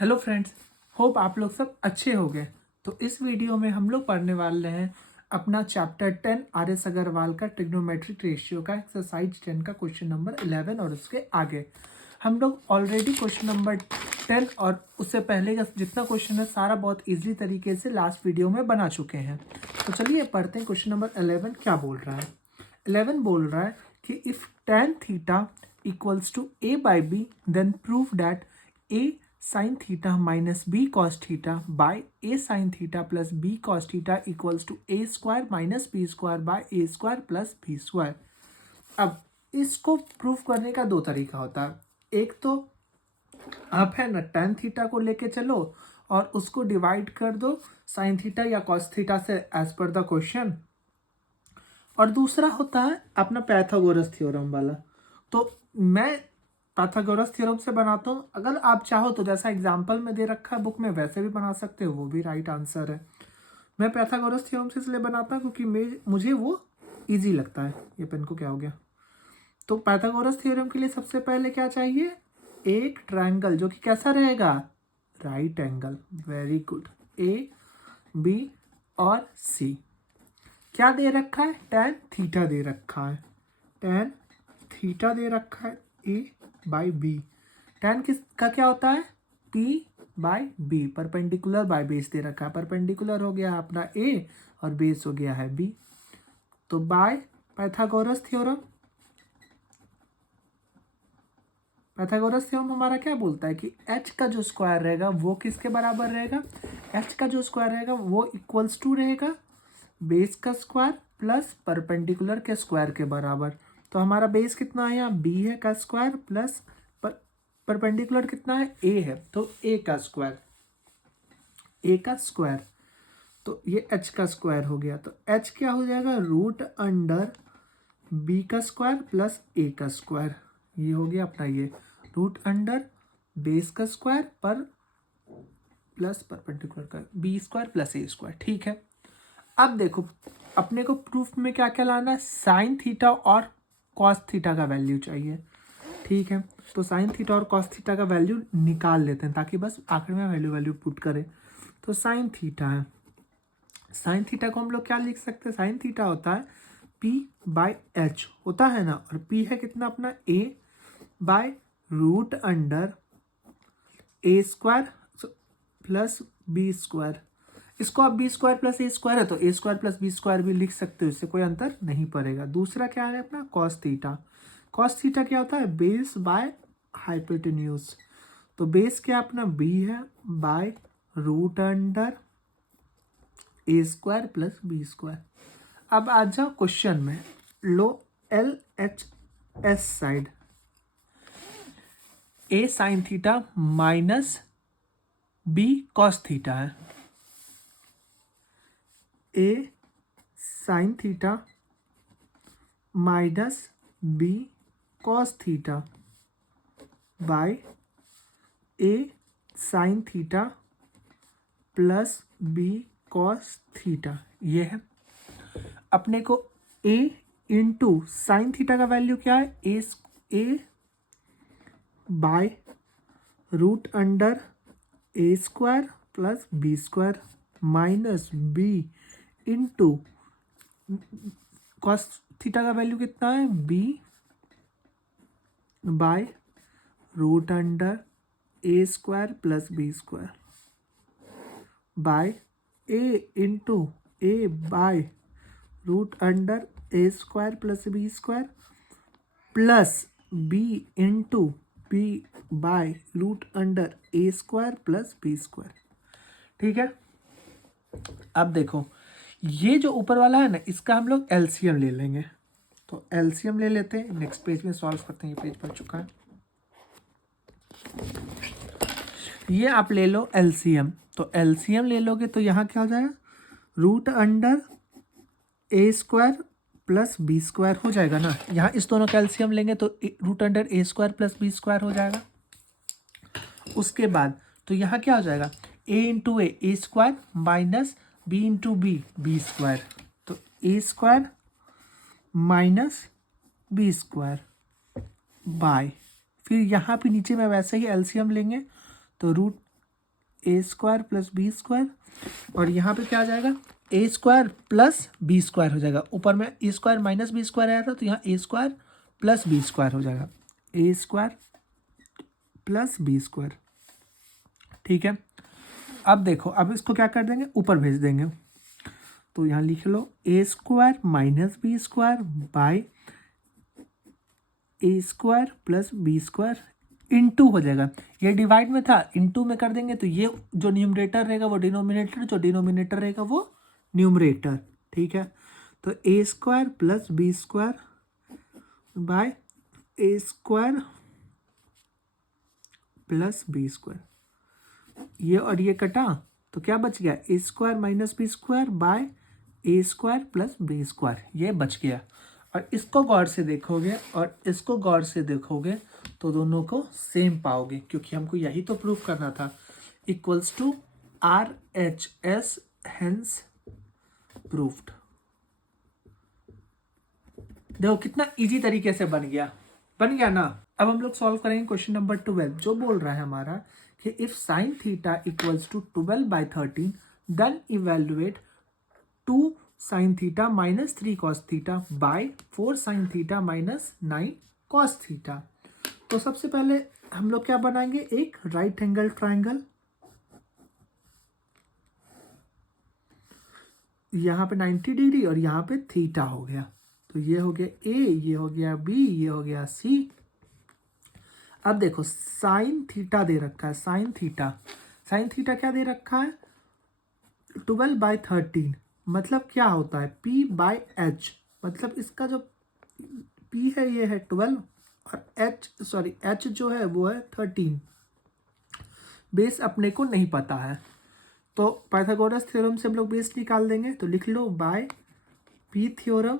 Hello friends, hope आप लोग सब अच्छे हो गए। तो इस वीडियो में हम लोग पढ़ने वाले हैं अपना चैप्टर 10 आर एस अग्रवाल का ट्रिग्नोमेट्रिक रेशियो का एक्सरसाइज 10 का क्वेश्चन नंबर 11 और उसके आगे। हम लोग ऑलरेडी क्वेश्चन नंबर 10 और उससे पहले का जितना क्वेश्चन है सारा बहुत ईजी तरीके से लास्ट वीडियो में बना चुके हैं। तो चलिए पढ़ते हैं क्वेश्चन नंबर 11 क्या बोल रहा है। 11 बोल रहा है कि if tan theta equals to a by B then prove that a sin theta minus B cos theta by a sin theta plus b cos theta equals to a square minus B square by a square plus B square. अब इसको prove करने का दो तरीका होता है। एक तो आप है ना tan थीटा को लेके चलो और उसको डिवाइड कर दो sin थीटा या cos थीटा से एज पर द क्वेश्चन। और दूसरा होता है अपना पैथागोरस थ्योरम वाला। तो मैं पैथागोरस थ्योरम से बनाता हूँ। अगर आप चाहो तो जैसा एग्जाम्पल में दे रखा है बुक में वैसे भी बना सकते हो, वो भी राइट आंसर है। मैं पैथागोरस थ्योरम से इसलिए बनाता हूँ क्योंकि मुझे वो इजी लगता है। ये पेन को क्या हो गया। तो पैथागोरस थ्योरम के लिए सबसे पहले क्या चाहिए, एक ट्रायंगल जो कि कैसा रहेगा, right angle. Very good. A B और सी क्या दे रखा है, tan थीटा दे रखा है। tan थीटा दे रखा है a बाई बी। tan किसका क्या होता है, p by b. Perpendicular by base दे रखा है। परपेंडिकुलर हो गया अपना a और बेस हो गया है b। तो by Pythagoras theorem, Pythagoras theorem हमारा क्या बोलता है कि h का जो स्क्वायर रहेगा वो किसके बराबर रहेगा, h का जो स्क्वायर रहेगा वो इक्वल्स टू रहेगा बेस का स्क्वायर प्लस परपेंडिकुलर के स्क्वायर के बराबर। तो हमारा बेस कितना है यहाँ, b है का स्क्वायर प्लस परपेंडिकुलर कितना है, a है, तो a का स्क्वायर, a का स्क्वायर। तो ये h का स्क्वायर हो गया। तो h क्या हो जाएगा, रूट अंडर b का स्क्वायर प्लस a का स्क्वायर। ये हो गया अपना ये रूट अंडर बेस का स्क्वायर पर प्लस परपेंडिकुलर का b square plus a square. ठीक है। अब देखो अपने को प्रूफ में क्या क्या लाना है, साइन थीटा और कॉस थीटा का वैल्यू चाहिए। ठीक है, तो साइन थीटा और कॉस थीटा का वैल्यू निकाल लेते हैं ताकि बस आखिर में वैल्यू पुट करें। तो साइन थीटा है, साइन थीटा को हम लोग क्या लिख सकते हैं, साइन थीटा होता है p बाई एच होता है ना, और p है कितना अपना a by root under A square plus B square. इसको आप B square plus A square है तो ए स्क्वायर प्लस बी स्क्वायर भी लिख सकते हो, इससे कोई अंतर नहीं पड़ेगा। दूसरा क्या है अपना कॉस थीटा। कॉस थीटा क्या होता है, बेस बाय हाइपोटेन्यूज। तो बेस क्या अपना बी है by root under A square plus B square. अब आ जाओ क्वेश्चन में, लो L H S side a sine theta minus B cos theta है। A sine theta minus B cos theta by a sine theta plus b cos theta. ये है अपने को a इंटू साइन थीटा का value क्या है, a by root under A square plus B square minus b into cos theta का value कितना है, b by root under A square plus B square by a into a by root under A square plus B square plus b into b by root under A square plus B square. ठीक है। अब देखो ये जो ऊपर वाला है ना इसका हम लोग एलसीएम ले लेंगे। तो एलसीएम ले लेते हैं, नेक्स्ट पेज में सॉल्व करते हैं। ये पेज बन चुका है, ये आप ले लो एलसीएम। तो एलसीएम ले लोगे तो यहाँ क्या हो जाएगा, रूट अंडर ए स्क्वायर प्लस बी स्क्वायर हो जाएगा ना। यहाँ इस दोनों का एलसीएम लेंगे तो रूट अंडर ए स्क्वायर प्लस बी स्क्वायर हो जाएगा। उसके बाद तो यहाँ क्या हो जाएगा, a into a square minus b into b square. तो ए square minus B square by, फिर यहाँ पे नीचे में वैसे ही एलसीएम लेंगे तो रूट ए स्क्वायर प्लस बी स्क्वायर, और यहाँ पे क्या आ जाएगा ए स्क्वायर प्लस बी स्क्वायर हो जाएगा। ऊपर में ए स्क्वायर माइनस बी स्क्वायर आया था, तो यहाँ ए स्क्वायर प्लस बी स्क्वायर हो जाएगा, ए स्क्वायर प्लस बी स्क्वायर। ठीक है, अब देखो, अब इसको क्या कर देंगे, ऊपर भेज देंगे। तो यहाँ लिख लो a square minus B square by a square plus B square into हो जाएगा। ये डिवाइड में था, इंटू में कर देंगे तो ये जो न्यूमरेटर रहेगा वो डिनोमिनेटर, जो डिनोमिनेटर रहेगा वो न्यूमरेटर। ठीक है, तो ए square plus B square by a square plus B square, ये और ये कटा तो क्या बच गया, a square minus B square by a square plus B square, ये बच गया। और इसको गौर से देखोगे और इसको गौर से देखोगे तो दोनों को सेम पाओगे, क्योंकि हमको यही तो प्रूफ करना था, equals to R H S, hence proved. देखो कितना इजी तरीके से बन गया ना। अब हम लोग सॉल्व करेंगे क्वेश्चन नंबर 12, जो बोल रहा है हमारा कि if sine theta equals to 12/13 then evaluate 2 sine theta minus 3 cos theta by 4 sine theta minus 9 cos theta. तो सबसे पहले हम लोग क्या बनाएंगे, एक राइट एंगल ट्राइंगल, यहाँ पे 90 डिग्री और यहाँ पे थीटा हो गया, तो ये हो गया ए, ये हो गया बी, ये हो गया सी। अब देखो साइन थीटा दे रखा है, साइन थीटा क्या दे रखा है, 12/13, मतलब क्या होता है p/h, मतलब इसका जो p है ये है 12 और h जो है वो है 13। बेस अपने को नहीं पता है, तो पाइथागोरस थ्योरम से हम लोग बेस निकाल देंगे। तो लिख लो बाय p थ्योरम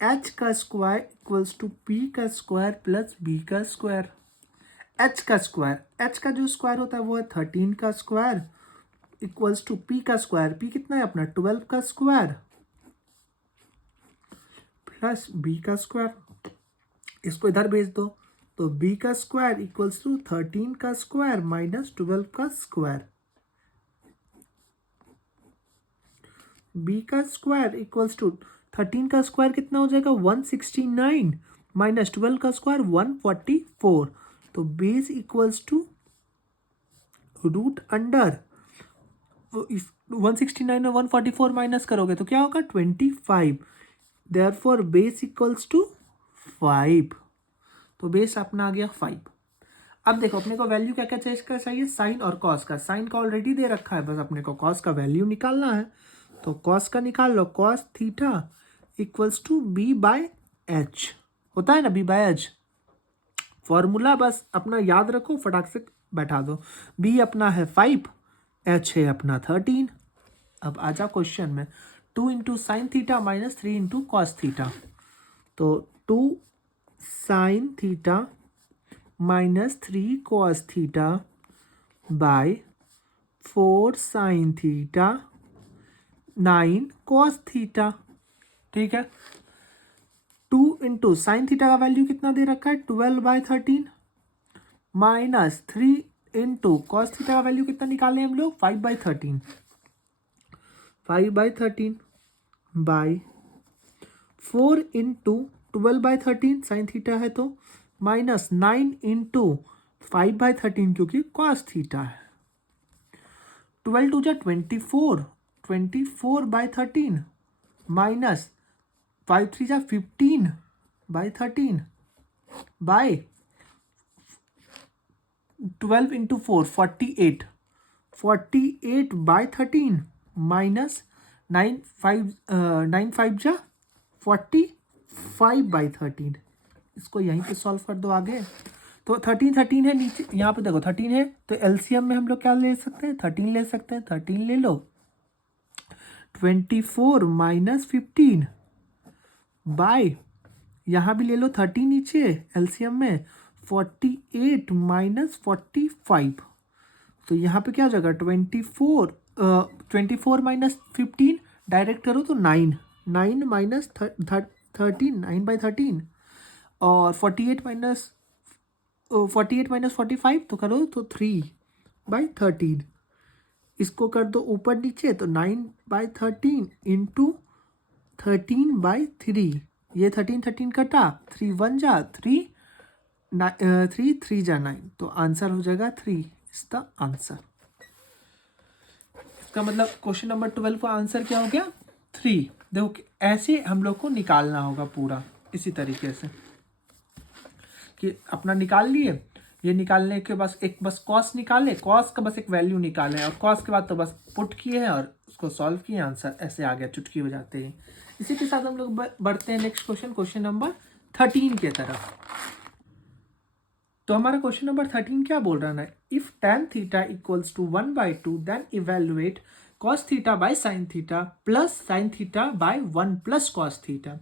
h का स्क्वायर इक्वल्स टू p का स्क्वायर प्लस b का स्क्वायर। h का जो स्क्वायर होता है वो है 13 का स्क्वायर इक्वल्स टू p का स्क्वायर, p कितना है अपना 12 का स्क्वायर प्लस b का स्क्वायर। इसको इधर भेज दो, तो b का स्क्वायर इक्वल्स टू 13 का स्क्वायर माइनस 12 का स्क्वायर। b का स्क्वायर इक्वल्स टू 13 का स्क्वायर कितना हो जाएगा 169 माइनस 12 का स्क्वायर 144। तो base equals to root under 169 और 144 माइनस करोगे तो क्या होगा 25। Therefore base equals to 5। तो बेस अपना आ गया 5। अब देखो अपने को वैल्यू क्या क्या चेंज कर चाहिए, साइन और कॉस का। साइन का ऑलरेडी दे रखा है, बस अपने को कॉस का वैल्यू निकालना है। तो कॉस का निकाल लो, cos theta equals to b/h होता है ना, b/h फॉर्मूला बस अपना याद रखो, फटाक से बैठा दो। b अपना है 5, h है अपना 13। अब आ जाओ क्वेश्चन में, 2 into sine theta minus 3 into cos theta. तो 2 sine theta minus 3 cos theta by 4 sine theta 9 cos theta. ठीक है, 2 इंटू साइन थीटा का वैल्यू कितना दे रखा है 12/13 माइनस 3 इंटू कॉस थीटा का वैल्यू कितना निकाले हम लोग 5/13 बाय 4 इंटू 12/13 साइन थीटा है तो माइनस 9 इंटू 5/13 क्योंकि कॉस थीटा है। 12 टू जा 24, 24/13 माइनस 5 3 जा 15/13 बाय 12 इंटू 4 48, 48/13 माइनस 9 5 जा 45/13। इसको यहीं पे सॉल्व कर दो आगे। तो 13 है नीचे, यहाँ पे देखो 13 है, तो एलसीएम में हम लोग क्या ले सकते हैं 13 ले सकते हैं। 13 ले लो, 24 माइनस 15 बाय, यहाँ भी ले लो 30 नीचे एलसीएम में, 48 माइनस 45। तो यहाँ पे क्या हो जाएगा 24 माइनस 15 डायरेक्ट करो तो 9 माइनस 13 9/13 और 48 माइनस 48 माइनस 45 तो करो तो 3/13। इसको कर दो ऊपर नीचे तो 9/13 इंटू 13/3। ये 13 कटा, 3 1 जा 3, 3 3 जा 9, तो आंसर हो जाएगा 3 इज द आंसर। इसका मतलब क्वेश्चन नंबर 12 का आंसर क्या हो गया 3। देखो ऐसे हम लोग को निकालना होगा पूरा इसी तरीके से कि अपना निकाल लिए। ये निकालने के बस कॉस निकाले, कॉस का बस एक वैल्यू निकाले और कॉस के बाद तो बस पुट किए हैं और उसको सॉल्व किए, आंसर ऐसे आ गया चुटकी हो जाते हैं। इसी के साथ हम लोग बढ़ते हैं नेक्स्ट क्वेश्चन नंबर 13 के तरफ। तो हमारा क्वेश्चन नंबर 13 क्या बोल रहा है, if tan theta equals to 1/2 then evaluate cos theta by sin theta plus sin theta by 1 plus cos theta.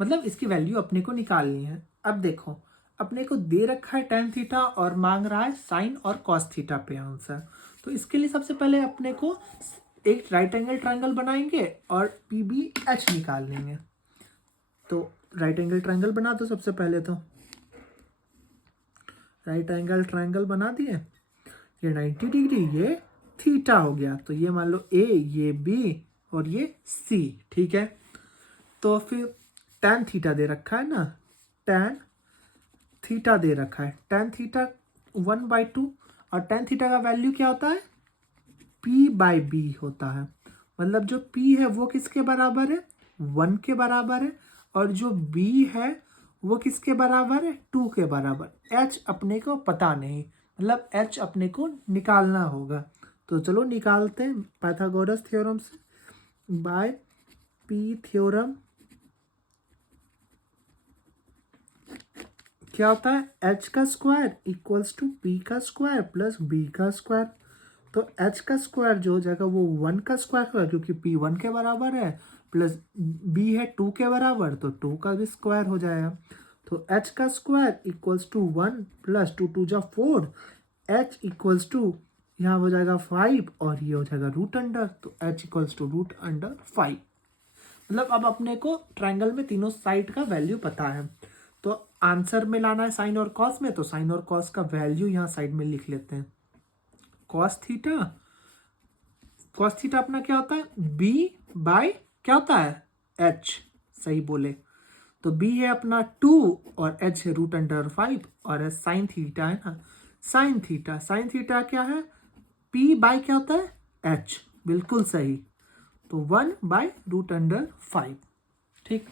मतलब इसकी वैल्यू अपने को निकालनी है। अब देखो अपने को दे रखा है tan थीटा और मांग रहा है sin और cos थीटा पे आंसर। तो इसके लिए सबसे पहले अपने को एक राइट एंगल ट्रायंगल बनाएंगे और PBH निकाल लेंगे। तो राइट एंगल ट्रायंगल बना दो सबसे पहले। तो राइट एंगल ट्रायंगल बना दिए, ये 90 डिग्री, ये थीटा हो गया, तो ये मान लो A, ये B और ये C, ठीक है। तो फिर tan थीटा दे रखा है ना, tan थीटा दे रखा है, tan थीटा 1/2 और tan थीटा का वैल्यू क्या होता है P/B होता है। मतलब जो P है वो किसके बराबर है 1 के बराबर है और जो B है वो किसके बराबर है 2 के बराबर। H अपने को पता नहीं, मतलब H अपने को निकालना होगा। तो चलो निकालते हैं पाइथागोरस थ्योरम से, बाय P थ्योरम। क्या होता है H का स्क्वायर इक्वल्स टू P का स्क्वायर प्लस B का स्क्वायर। तो H का स्क्वायर जो हो जाएगा वो 1 का स्क्वायर होगा क्योंकि P 1 के बराबर है, प्लस B है 2 के बराबर तो 2 का भी स्क्वायर हो जाएगा। तो H का स्क्वायर इक्वल्स टू 1 प्लस 2 2 जा 4, H इक्वल्स टू यहाँ हो जाएगा 5 और ये हो जाएगा रूट अंडर, तो H equals to root under 5। मतलब अब अपने को ट्रायंगल में तीनों साइड का वैल्यू पता है, तो आंसर में लाना है साइन और कॉस में, तो साइन और कॉस का वैल्यू यहाँ साइड में लिख लेते हैं। कॉस थीटा अपना क्या होता है B बाय क्या होता है H, सही बोले। तो B है अपना 2 और H है रूट अंडर 5 और साइन थीटा है ना, साइन थीटा क्या है P बाय क्या होता है H, बिल्कुल सही। तो 1 बाय रूट अंडर 5, ठीक।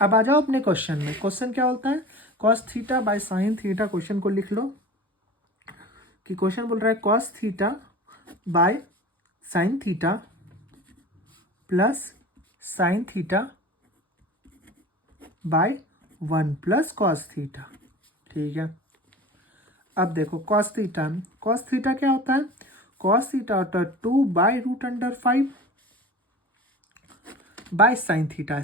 अब आ जाओ अपने क्वेश्चन में। क्वेश्चन क्या बोलता है cos theta bye sine theta. Question को लिख लो कि क्वेश्चन बोल रहा है cos theta bye sine theta plus sine theta by 1 plus cos theta, ठीक है। अब देखो कॉस थीटा क्या होता है, कॉस थीटा होता है 2 by root under 5 by sine theta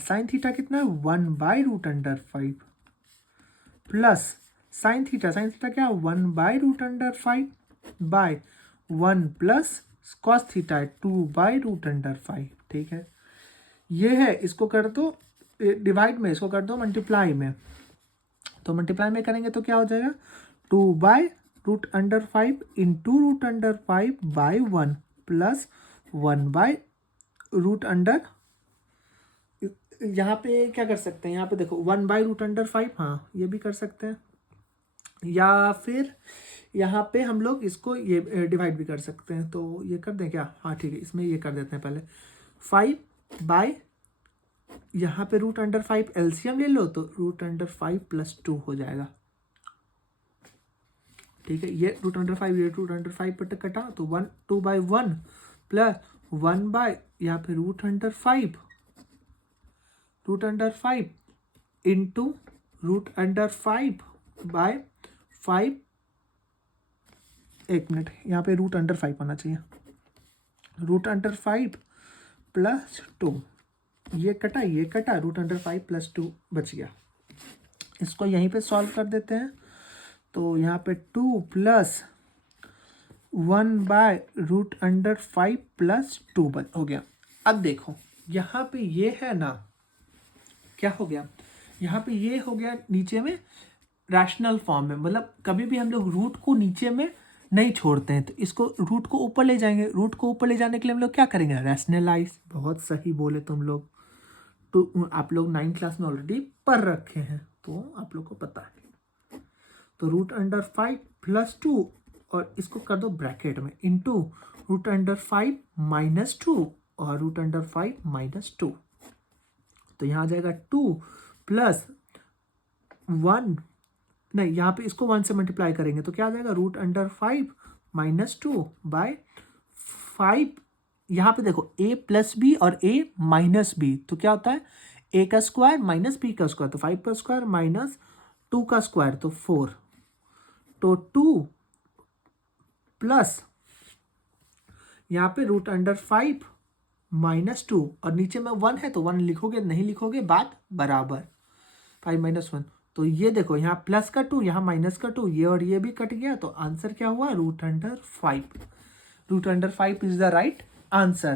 कितना है 1 by root under 5 plus sine theta क्या है 1 by root under 5 by 1 plus cos theta है 2 बाय रूट अंडर 5, ठीक है। ये है, इसको कर दो डिवाइड में, इसको कर दो मल्टीप्लाई में। तो मल्टीप्लाई में करेंगे तो क्या हो जाएगा 2 by root under 5 into root under 5 by 1 plus 1 by root under, यहाँ पे क्या कर सकते हैं, यहाँ पे देखो 1 बाय रूट अंडर 5, हाँ ये भी कर सकते हैं, या फिर यहाँ पे हम लोग इसको ये डिवाइड भी कर सकते हैं। तो ये कर दें क्या, हाँ ठीक है, इसमें ये कर देते हैं पहले 5 बाय यहाँ पे रूट अंडर 5 एलसीएम ले लो तो रूट अंडर 5 प्लस 2 हो जाएगा, ठीक है। ये रूट अंडर 5 ये रूट अंडर 5 पर कटा तो 1 2 बाय 1 प्लस 1 बाय यहाँ पे root under 5 into root under 5 by 5, एक मिनट यहाँ पे रूट अंडर 5 आना चाहिए, रूट अंडर 5 प्लस 2, ये कटा रूट अंडर 5 प्लस 2 बच गया। इसको यहीं पे सॉल्व कर देते हैं, तो यहाँ पे 2 plus 1 by root under 5 plus 2 हो गया। अब देखो यहाँ पे ये है ना, क्या हो गया, यहाँ पे ये हो गया नीचे में रैशनल फॉर्म में, मतलब कभी भी हम लोग रूट को नीचे में नहीं छोड़ते हैं, तो इसको रूट को ऊपर ले जाएंगे। रूट को ऊपर ले जाने के लिए हम लोग क्या करेंगे, रैशनलाइज। बहुत सही बोले तुम लोग, तो आप लोग 9th क्लास में ऑलरेडी पढ़ रखे हैं, तो आप लोग को पता है। तो √5 + 2 और इसको कर दो ब्रैकेट में इंटू √5 - 2 और √5 - 2। तो यहाँ आ जाएगा 2 + 1, नहीं यहाँ पे इसको 1 से मल्टीप्लाई करेंगे तो क्या आ जाएगा, √5 - 2 बाय 5। यहाँ पे देखो a+b और a-b, तो क्या होता है, a का स्क्वायर माइनस b का स्क्वायर, तो 5 का स्क्वायर माइनस 2 का स्क्वायर, तो 4। तो 2 प्लस यहाँ पे √5 - 2 और नीचे में 1 है तो 1 लिखोगे, नहीं लिखोगे बात बराबर। 5 - 1, तो ये देखो यहाँ प्लस का 2, यहाँ माइनस का 2, ये और ये भी कट गया, तो आंसर क्या हुआ, √5। √5 इज द राइट आंसर।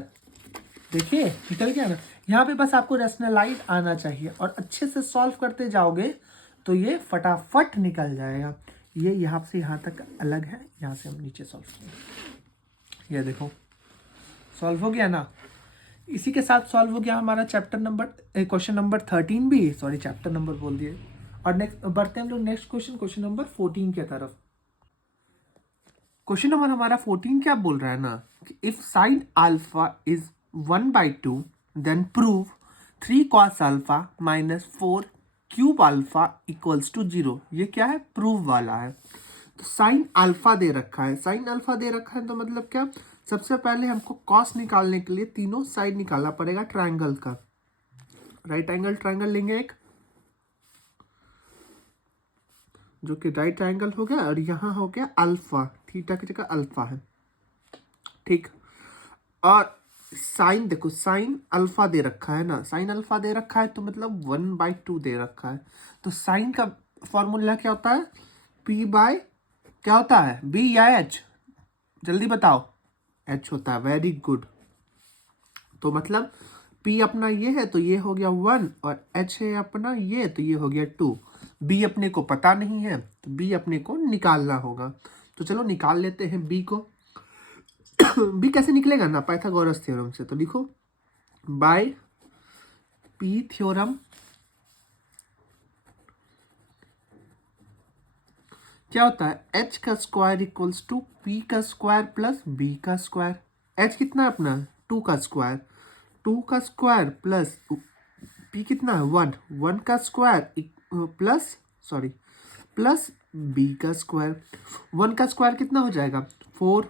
देखिए निकल गया ना। यहाँ पे बस आपको रैशनलाइज आना चाहिए और अच्छे से सॉल्व करते जाओगे तो ये फटाफट निकल जाएगा। ये यहाँ से यहाँ तक अलग है, यहाँ से हम नीचे सॉल्व करेंगे। ये देखो सॉल्व हो गया ना। इसी के साथ सॉल्व हो गया हमारा क्वेश्चन नंबर 13 भी, सॉरी चैप्टर नंबर बोल दिए। और नेक्स्ट बढ़ते हैं हम लोग नेक्स्ट क्वेश्चन नंबर 14 के तरफ। क्वेश्चन नंबर हमारा 14 क्या बोल रहा है ना, कि if sine alpha is 1/2 then prove 3 cos alpha - 4 cube alpha = 0। ये क्या है, प्रूव वाला है। तो साइन अल्फा दे रखा है, साइन अल्फा दे रखा है तो मतलब क्या, सबसे पहले हमको कॉस निकालने के लिए तीनों साइड निकालना पड़ेगा ट्रायंगल का। राइट एंगल ट्रायंगल लेंगे एक, जो कि राइट एंगल हो गया, और यहाँ हो गया अल्फा, थीटा की जगह अल्फा है, ठीक। और साइन देखो, साइन अल्फा दे रखा है ना, साइन अल्फा दे रखा है तो मतलब 1/2 दे रखा है। तो साइन का फॉर्मूला क्या होता है, p/, क्या होता है, b या h, जल्दी बताओ, h होता है, वेरी गुड। तो मतलब p अपना ये है तो ये हो गया 1, और h है अपना ये तो ये हो गया 2। b अपने को पता नहीं है तो b अपने को निकालना होगा। तो चलो निकाल लेते हैं b को। b कैसे निकलेगा ना, पाइथागोरस थ्योरम से। तो लिखो बाय p थ्योरम क्या होता है, h का स्क्वायर इक्वल्स टू p का स्क्वायर प्लस b का स्क्वायर। h कितना है अपना, 2 का स्क्वायर, 2 का स्क्वायर प्लस p कितना है 1, 1 का square plus sorry plus b का स्क्वायर। 1 का स्क्वायर कितना हो जाएगा 4,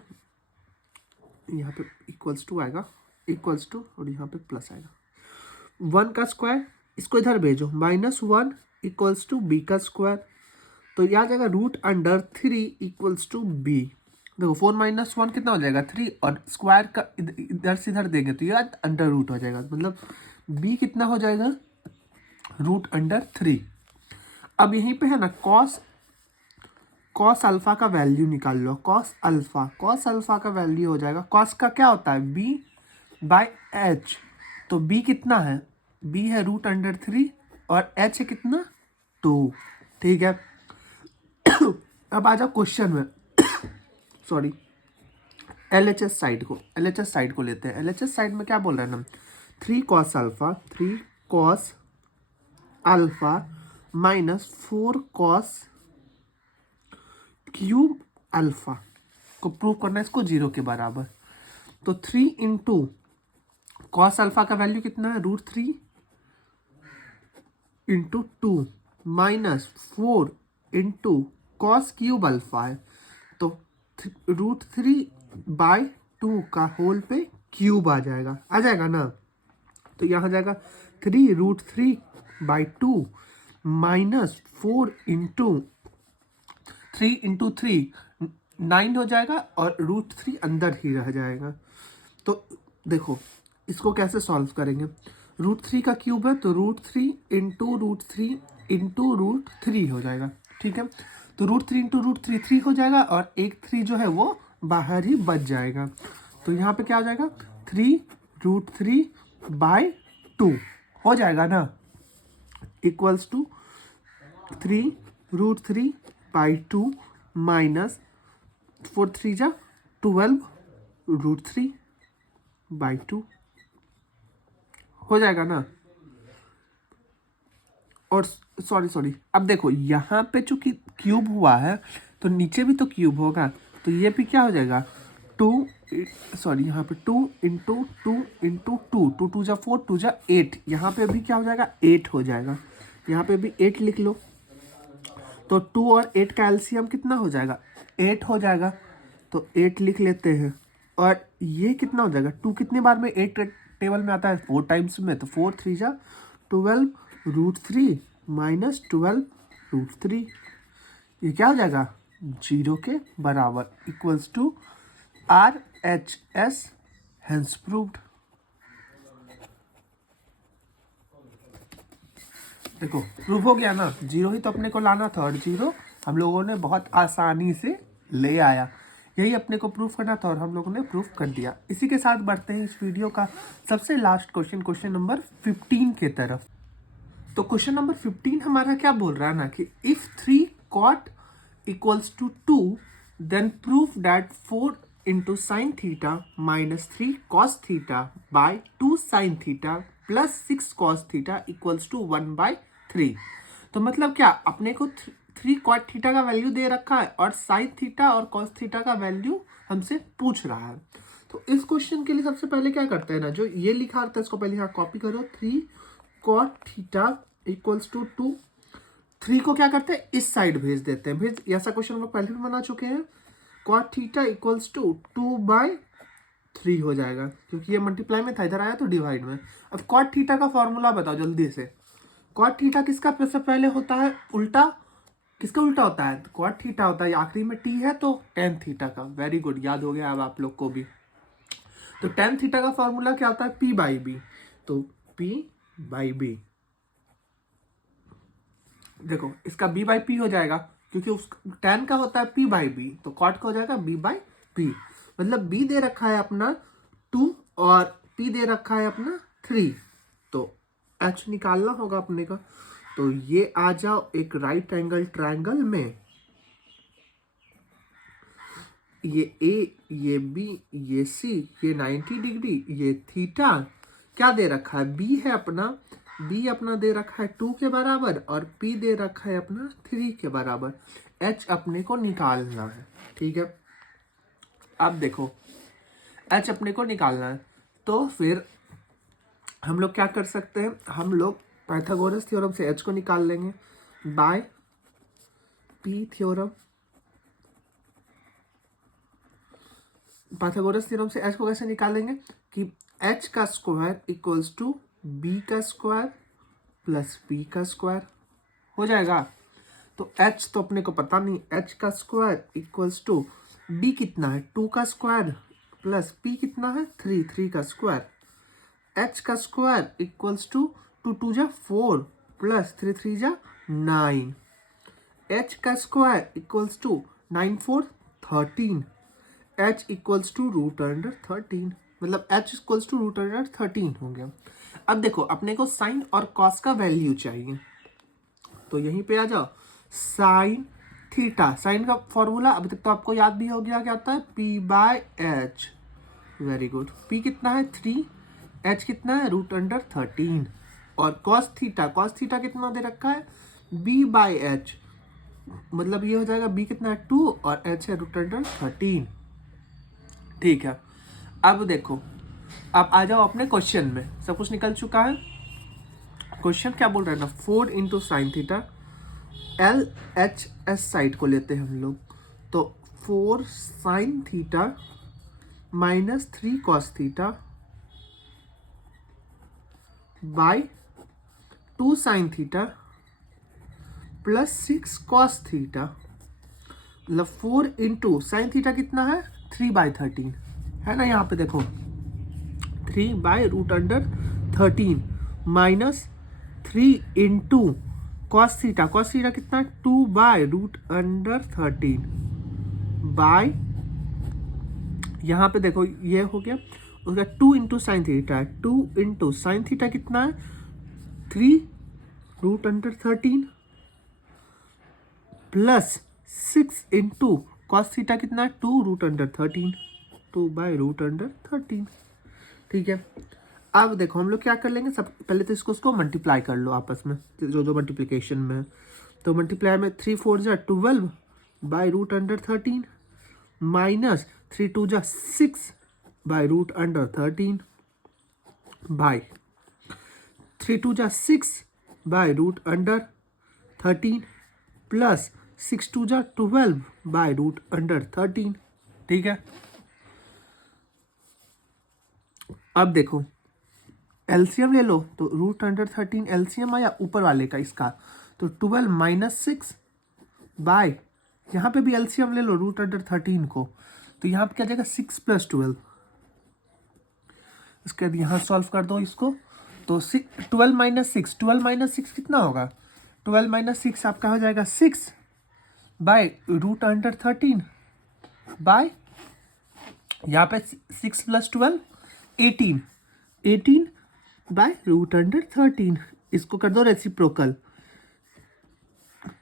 यहाँ पे इक्वल्स टू आएगा, इक्वल्स टू और यहाँ पे प्लस आएगा। 1 का स्क्वायर इसको इधर भेजो, -1 इक्वल्स टू b का स्क्वायर, तो यह आ जाएगा √3 इक्वल्स टू b। देखो 4 - 1 कितना हो जाएगा 3, और स्क्वायर का इधर से इधर देंगे तो ये √, हो जाएगा, मतलब b कितना हो जाएगा √3। अब यहीं पे है ना कॉस अल्फा का वैल्यू निकाल लो, कॉस अल्फा का वैल्यू हो जाएगा, कॉस का क्या होता है b/h, तो b कितना है, b है √3 और h है कितना 2, ठीक है। अब आ जाओ क्वेश्चन में, सॉरी LHS साइड को लेते हैं। LHS साइड में क्या बोल रहा है ना, 3 cos alpha -4 cos cube alpha को प्रूव करना है, इसको 0 के बराबर। तो 3 इंटू कॉस अल्फा का वैल्यू कितना है √3 into 2 -4 into cos cube alpha है, तो √3/2 का होल पे क्यूब आ जाएगा ना। तो यहाँ जाएगा 3√3/2 -4 इंटू 3 इंटू 3 9 हो जाएगा और √3 अंदर ही रह जाएगा। तो देखो इसको कैसे सॉल्व करेंगे, √3 का क्यूब है तो √3 इंटू √3 इंटू √3 हो जाएगा, ठीक है। तो √3 इंटू √3 3 हो जाएगा, और एक 3 जो है वो बाहर ही बच जाएगा। तो यहाँ पे क्या हो जाएगा 3√3/2 हो जाएगा ना, इक्वल्स टू 3 √3/2 माइनस 4 3 जा 12 √3/2 हो जाएगा ना। और सॉरी अब देखो यहाँ पे चूंकि क्यूब हुआ है तो नीचे भी तो क्यूब होगा, तो ये भी क्या हो जाएगा 2 यहाँ पे 2 इंटू 2 इंटू 2 2 2 जा 4 2 जा 8, यहाँ पे भी क्या हो जाएगा 8 हो जाएगा, यहाँ पे भी 8 लिख लो। तो 2 और 8 का एलसीएम कितना हो जाएगा 8 हो जाएगा, तो 8 लिख लेते हैं। और ये कितना हो जाएगा 2 कितनी बार में 8 टेबल में आता है 4 टाइम्स में, तो 4 3 जा 12 √3 माइनस 12 √3, ये क्या हो जाएगा 0 के बराबर equals to RHS hence proved. देखो प्रूव हो गया ना, 0 ही तो अपने को लाना था और 0 हम लोगों ने बहुत आसानी से ले आया, यही अपने को प्रूफ करना था और हम लोगों ने प्रूफ कर दिया। इसी के साथ बढ़ते हैं इस वीडियो का सबसे लास्ट क्वेश्चन नंबर 15 के तरफ। तो क्वेश्चन नंबर 15 हमारा क्या बोल रहा है ना कि if 3 cot equals to 2 then proof that 4 into sine theta minus 3 cos theta by 2 sine theta plus 6 cos theta equals to 1/3। तो मतलब क्या अपने को 3 cot थीटा का वैल्यू दे रखा है और साइन थीटा और cos थीटा का वैल्यू हमसे पूछ रहा है। तो इस क्वेश्चन के लिए सबसे पहले क्या करते हैं ना, जो ये लिखा रहता है इसको पहले यहाँ कॉपी करो, 3 cot थीटा इक्वल्स टू 2, 3 को क्या करते हैं इस साइड भेज देते हैं, भेज ऐसा क्वेश्चन हम लोग पहले भी बना चुके हैं। cot थीटा इक्वल्स टू 2/3 हो जाएगा, क्योंकि ये मल्टीप्लाई में था, इधर आया तो डिवाइड में। अब cot थीटा का फॉर्मूला बताओ जल्दी से। cot थीटा किसका सबसे पहले होता है उल्टा, किसका उल्टा होता है cot थीटा होता है, आखिरी में t है तो tan थीटा का। वेरी गुड, याद हो गया अब आप लोग को भी। तो tan थीटा का फॉर्मूला क्या होता है p/b, तो p/b। देखो इसका b/p हो जाएगा, क्योंकि उस tan का होता है p/b, तो cot का हो जाएगा b/p। मतलब b दे रखा है अपना 2 और p दे रखा है अपना 3, तो h निकालना होगा अपने का। तो ये आ जाओ एक राइट एंगल ट्रायंगल में, ये a ये b ये c ये 90 डिग्री ये थीटा, क्या दे रखा है b है अपना, b अपना दे रखा है 2 के बराबर और p दे रखा है अपना 3 के बराबर। h अपने को निकालना है, ठीक है। अब देखो h अपने को निकालना है, तो फिर हम लोग क्या कर सकते हैं, हम लोग पाइथागोरस थ्योरम से h को निकाल लेंगे by p theorem. Pythagoras theorem से h को कैसे निकालेंगे कि h का स्क्वायर इक्वल्स टू b का स्क्वायर प्लस p का स्क्वायर हो जाएगा। तो h तो अपने को पता नहीं, h का स्क्वायर इक्वल्स टू b कितना है 2 का स्क्वायर प्लस p कितना है 3 का स्क्वायर। h का स्क्वायर इक्वल्स टू 2 2 जा 4 प्लस 3 जा 9। h का square equals to 9 4 13, h equals to √13, मतलब h इक्वल्स टू √13 हो गया। अब देखो अपने को साइन और कॉस का वैल्यू चाहिए, तो यहीं पे आ जाओ साइन थीटा। साइन का फॉर्मूला अभी तक तो आपको याद भी हो गया, क्या होता है p/h। वेरी गुड, p कितना है 3, h कितना है √13। और कॉस थीटा कितना दे रखा है b/h, मतलब ये हो जाएगा b कितना है 2 और h है √13, ठीक है। अब देखो अब आ जाओ अपने क्वेश्चन में, सब कुछ निकल चुका है। क्वेश्चन क्या बोल रहा है ना 4 into sine theta, LHS side को लेते हैं हम लोग, तो 4 sine theta minus 3 cos theta by 2 sine theta plus 6 cos theta, मतलब 4 इंटू साइन थीटा कितना है 3/13 है ना, यहाँ पे देखो 3/√13 माइनस 3 इंटू कॉस थीटा कितना है 2/√13 बाय, यहाँ पे देखो ये हो गया उसका 2 इंटू साइन थीटा है, 2 इंटू साइन थीटा कितना है 3√13 प्लस 6 इंटू कॉस थीटा कितना 2√13, 2/√13। ठीक है, अब देखो हम लोग क्या कर लेंगे, सब पहले तो इसको मल्टीप्लाई कर लो आपस में, जो मल्टीप्लिकेशन में है। तो मल्टीप्लाई में 3 4 जा 12/√13 माइनस 3 2 जा 6/√13 बाई 3 2 जा 6/√13 प्लस 6 2 जा 12/√13। ठीक है, अब देखो एलसीएम ले लो, तो √13 एलसीएम आया ऊपर वाले का इसका, तो 12 माइनस 6 बाय, यहाँ पे भी एलसीएम ले लो √13 को, तो यहाँ पे क्या जाएगा 6 + 12। इसके बाद यहाँ सॉल्व कर दो इसको, तो 12 माइनस 6, 12 माइनस 6 कितना होगा, 12 माइनस 6 आपका हो जाएगा 6 बाय √13 बाय, यहाँ पे 6 + 12 18, 18 बाय √13। इसको कर दो रेसिप्रोकल,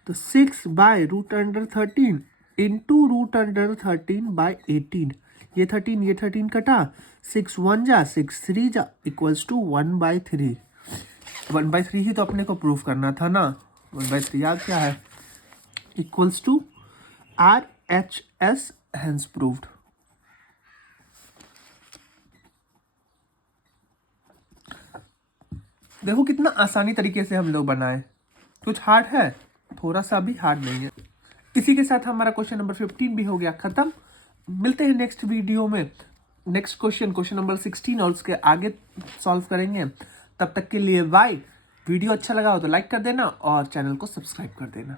तो 6 बाय √13 इंटू √13/18, ये 13 कटा, 6 1 जा 6 3 जा इक्वल्स टू 1/3। 1/3 ही तो अपने को प्रूफ करना था ना, 1/3 याद क्या है, equals to RHS, hence proved. देखो कितना आसानी तरीके से हम लोग बनाए, कुछ हार्ड है, थोड़ा सा भी हार्ड नहीं है। इसी के साथ हमारा क्वेश्चन नंबर 15 भी हो गया खत्म। मिलते हैं नेक्स्ट वीडियो में, नेक्स्ट क्वेश्चन नंबर 16 और उसके आगे सॉल्व करेंगे। तब तक के लिए बाय। वीडियो अच्छा लगा हो तो लाइक कर देना और चैनल को सब्सक्राइब कर देना।